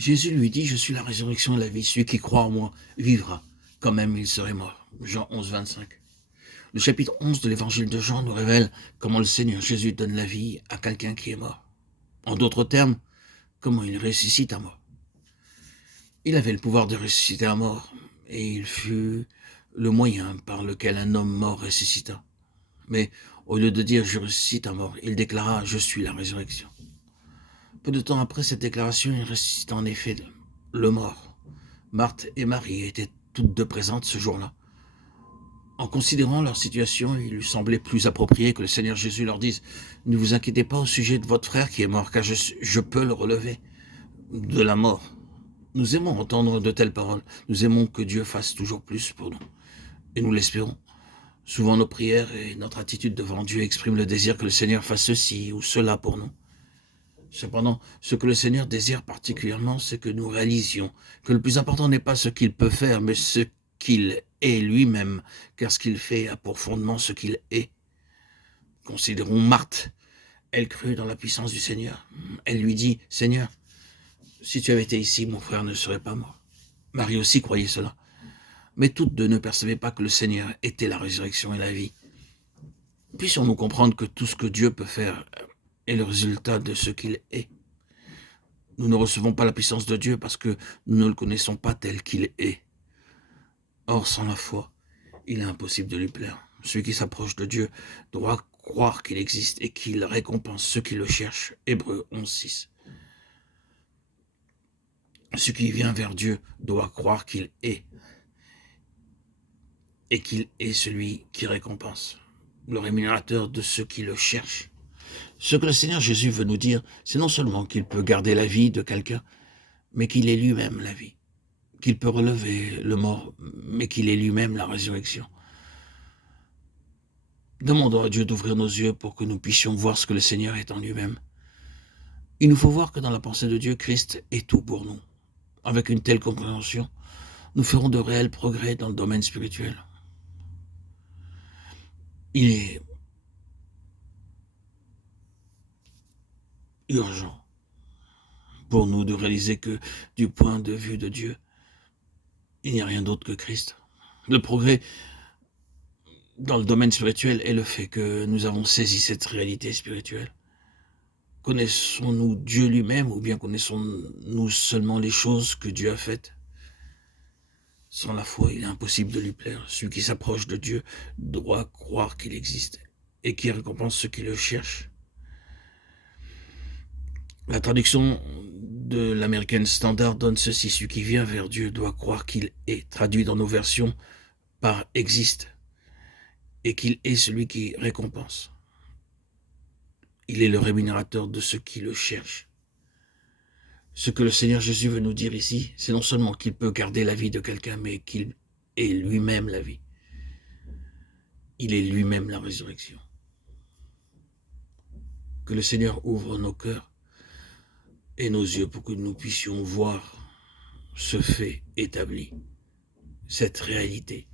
Jésus lui dit, je suis la résurrection et la vie. Celui qui croit en moi vivra, quand même il serait mort. Jean 11, 25. Le chapitre 11 de l'évangile de Jean nous révèle comment le Seigneur Jésus donne la vie à quelqu'un qui est mort. En d'autres termes, comment il ressuscite un mort. Il avait le pouvoir de ressusciter un mort, et il fut le moyen par lequel un homme mort ressuscita. Mais au lieu de dire « je ressuscite un mort », il déclara « je suis la résurrection ». Peu de temps après cette déclaration, il ressuscita en effet le mort. Marthe et Marie étaient toutes deux présentes ce jour-là. En considérant leur situation, il lui semblait plus approprié que le Seigneur Jésus leur dise « Ne vous inquiétez pas au sujet de votre frère qui est mort, car je peux le relever de la mort. » Nous aimons entendre de telles paroles. Nous aimons que Dieu fasse toujours plus pour nous. Et nous l'espérons. Souvent nos prières et notre attitude devant Dieu expriment le désir que le Seigneur fasse ceci ou cela pour nous. Cependant, ce que le Seigneur désire particulièrement, c'est que nous réalisions que le plus important n'est pas ce qu'il peut faire, mais ce qu'il est lui-même, car ce qu'il fait a pour fondement ce qu'il est. Considérons Marthe. Elle crut dans la puissance du Seigneur. Elle lui dit, « Seigneur, si tu avais été ici, mon frère ne serait pas mort. » Marie aussi croyait cela. Mais toutes deux ne percevaient pas que le Seigneur était la résurrection et la vie. Puissions-nous comprendre que tout ce que Dieu peut faire est le résultat de ce qu'il est. Nous ne recevons pas la puissance de Dieu parce que nous ne le connaissons pas tel qu'il est. Or, sans la foi, il est impossible de lui plaire. Celui qui s'approche de Dieu doit croire qu'il existe et qu'il récompense ceux qui le cherchent. Hébreux 11, 6. Celui qui vient vers Dieu doit croire qu'il est et qu'il est celui qui récompense, le rémunérateur de ceux qui le cherchent. Ce que le Seigneur Jésus veut nous dire, c'est non seulement qu'il peut garder la vie de quelqu'un, mais qu'il est lui-même la vie, qu'il peut relever le mort, mais qu'il est lui-même la résurrection. Demandons à Dieu d'ouvrir nos yeux pour que nous puissions voir ce que le Seigneur est en lui-même. Il nous faut voir que dans la pensée de Dieu, Christ est tout pour nous. Avec une telle compréhension, nous ferons de réels progrès dans le domaine spirituel. Il est urgent pour nous de réaliser que, du point de vue de Dieu, il n'y a rien d'autre que Christ. Le progrès dans le domaine spirituel est le fait que nous avons saisi cette réalité spirituelle. Connaissons-nous Dieu lui-même ou bien connaissons-nous seulement les choses que Dieu a faites? Sans la foi, il est impossible de lui plaire. Celui qui s'approche de Dieu doit croire qu'il existe et qui récompense ceux qui le cherchent. La traduction de l'American Standard donne ceci: celui qui vient vers Dieu doit croire qu'il est, traduit dans nos versions par existe, et qu'il est celui qui récompense. Il est le rémunérateur de ceux qui le cherchent. Ce que le Seigneur Jésus veut nous dire ici, c'est non seulement qu'il peut garder la vie de quelqu'un, mais qu'il est lui-même la vie. Il est lui-même la résurrection. Que le Seigneur ouvre nos cœurs et nos yeux pour que nous puissions voir ce fait établi, cette réalité.